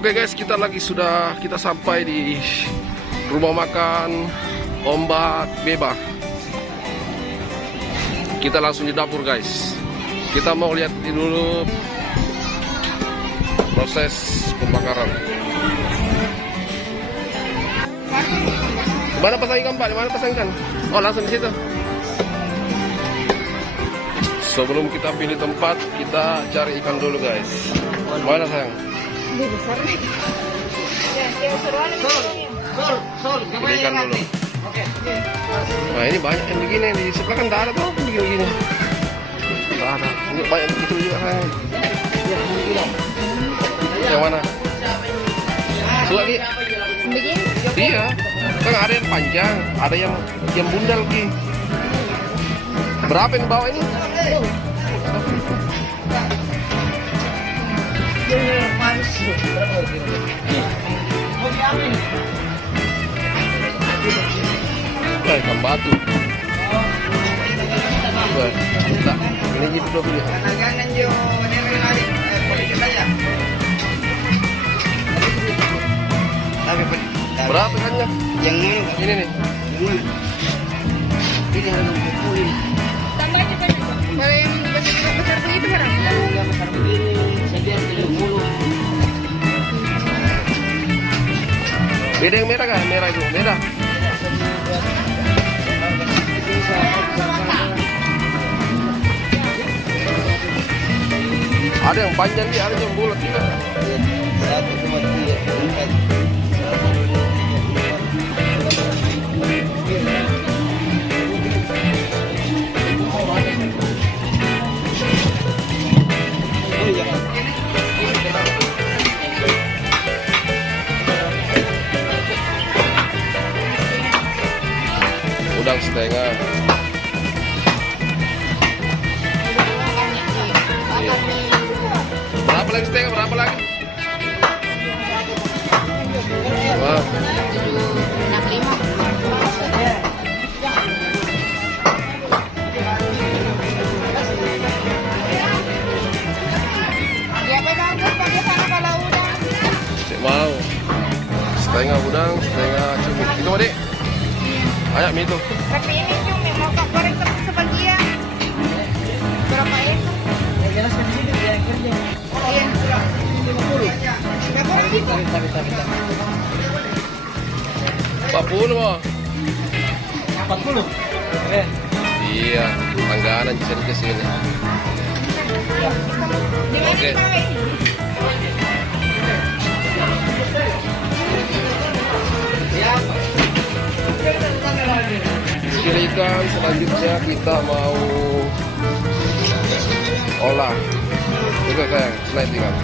Oke guys, kita sampai di rumah makan Ombak Beba. Kita langsung di dapur guys. Kita mau lihat dulu proses pembakaran. Mana pasang ikan Pak? Di mana pasang ikan? Oh, langsung di situ. Sebelum kita pilih tempat, kita cari ikan dulu guys. Mana sayang? Ini besar nih. Pilih ikan dulu. Nah ini banyak yang begini, di sebelah kan tak ada tuh begini-begini. Tak ada. Ini banyak begitu juga sayang. Yang mana? Suka Ki? Begini? Iya. Kan ada yang panjang, ada yang bundal Ki. Berapa yang bawa ini? Ikan batu. Tak, ini gitu dulu ya. Berapa ikannya? Yang Ini nih. ini harga 40 ini. Tambah aja banyak. Kalau yang besar begitu berapa? Yang besar begini, saya biar 30. Beda yang merah kan? Merah itu, merah. Ada yang panjang dia, ada yang bulat juga. 1, 2, 3, 4. Udang setengah. Iya. Berapa lagi setengah? Berapa lagi? Wah. 65. Ya bagus pakai sana kalau udang. Cik mau. Setengah udang, setengah cumi. Itu Adik. Ayo mie itu. Tapi ini cumi mau kak goreng sebagian. Berapa itu? Ya jelaskan di sini dia kerja. Oh iya. 50. 40 mau. 40. Iya, langganan bisa di sini. Oke. Skill ikan selanjutnya kita mau olah. Coba sayang, slide ikan.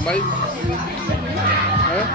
Kembali. Hah?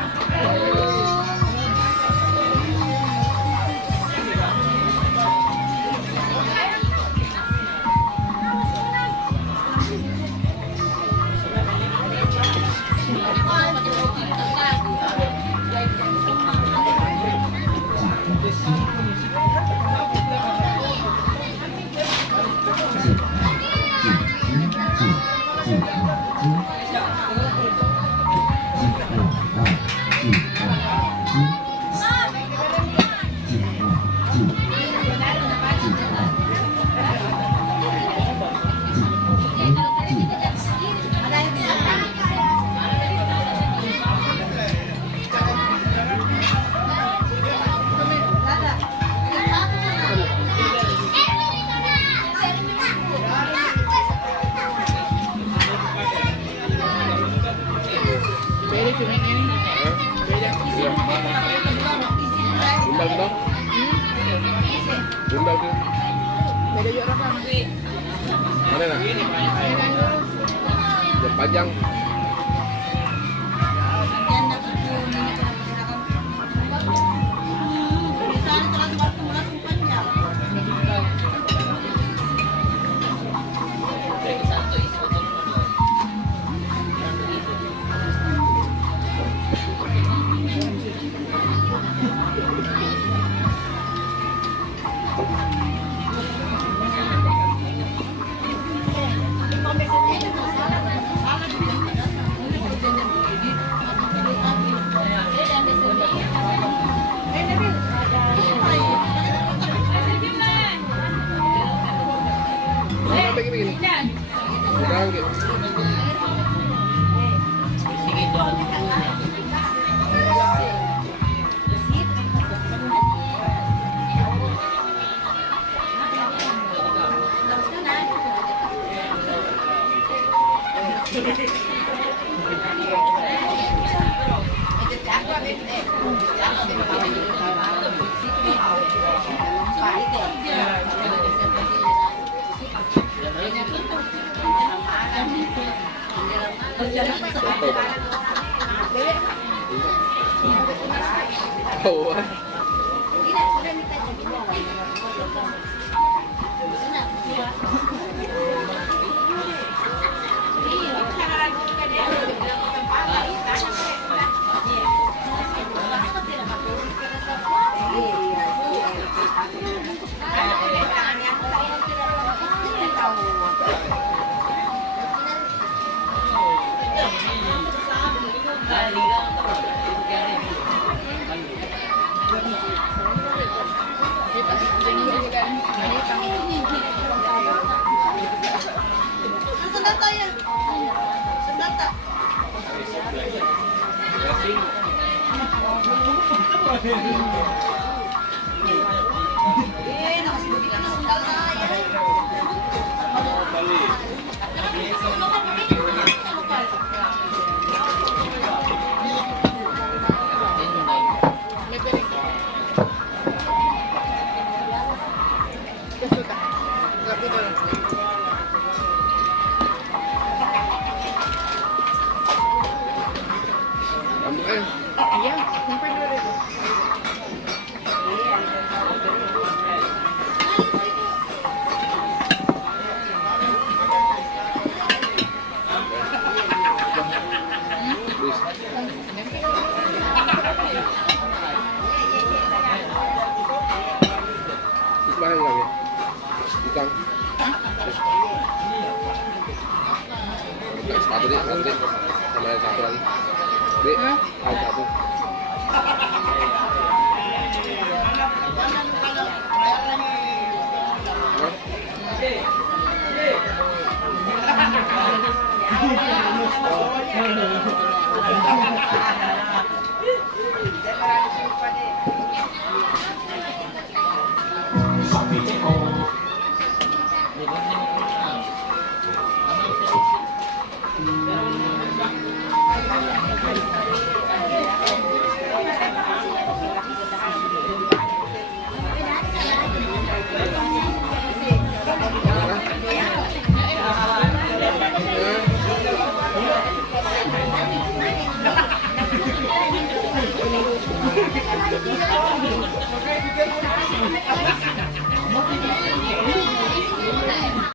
Bundal dong. Bundal tuh. Beda juga apa? Mana nak? Jam panjang. Begini. Udah gitu. Oh. Sendata ya. Sendata. Nakasibugin ka na sendata ya. Ayun. Ayan, yung pwede rin. Please. Isbahan lang yan. Itang. Satu deh, satu deh. Sama yang satu lagi. Dek, ayo satu. Hah?